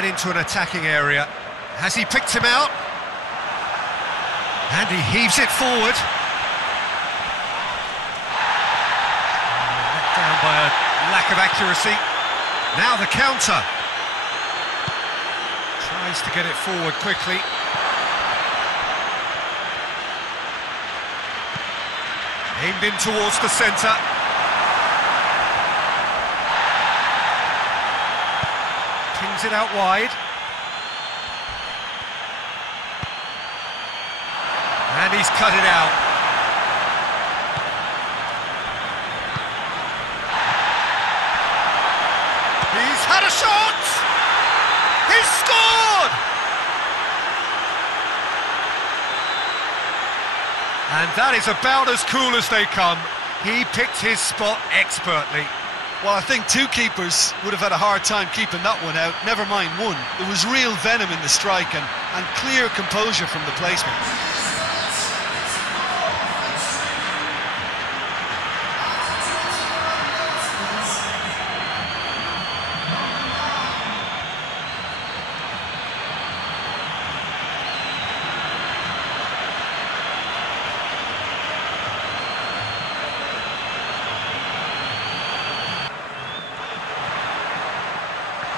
get into an attacking area. Has he picked him out? And he heaves it forward. Let down by a lack of accuracy. Now the counter. Tries to get it forward quickly. Aimed in towards the centre. Pings it out wide. And he's cut it out. He's had a shot! He's scored! And that is about as cool as they come. He picked his spot expertly. Well, I think two keepers would have had a hard time keeping that one out, never mind one. There was real venom in the strike and clear composure from the placement.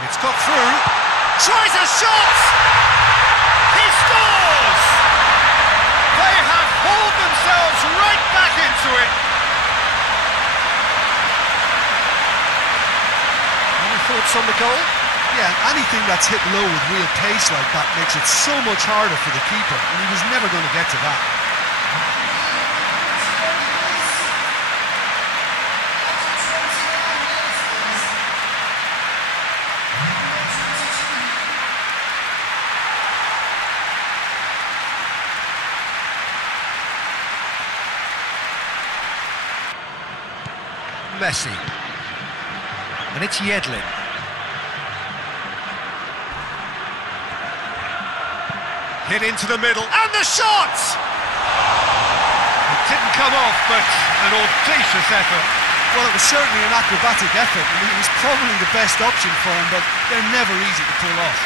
It's got through, tries a shot! He scores! They have hauled themselves right back into it. Any thoughts on the goal? Yeah, anything that's hit low with real pace like that makes it so much harder for the keeper, and he was never going to get to that. Messi. And it's Yedlin. Hit into the middle, and the shot! It didn't come off, but an audacious effort. Well, it was certainly an acrobatic effort, and it was probably the best option for him, but they're never easy to pull off.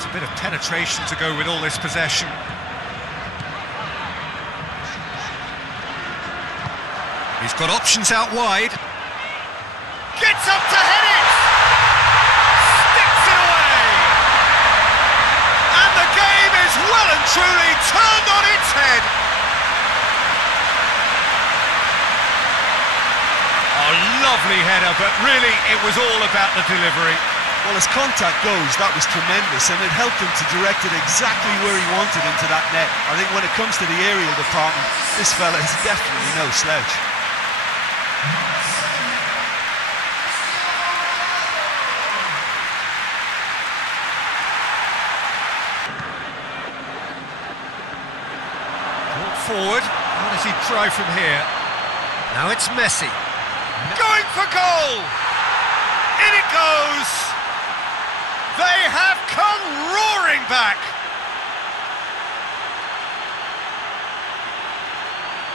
A bit of penetration to go with all this possession. He's got options out wide. Gets up to head it! Sticks it away! And the game is well and truly turned on its head. A lovely header, but really it was all about the delivery. Well, as contact goes, that was tremendous, and it helped him to direct it exactly where he wanted into that net. I think when it comes to the aerial department, this fella is definitely no slouch. Brought forward, how does he try from here? Now it's Messi. Going for goal! In it goes! They have come roaring back!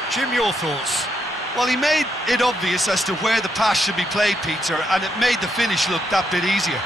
Jim, your thoughts? Well, he made it obvious as to where the pass should be played, Peter, and it made the finish look that bit easier.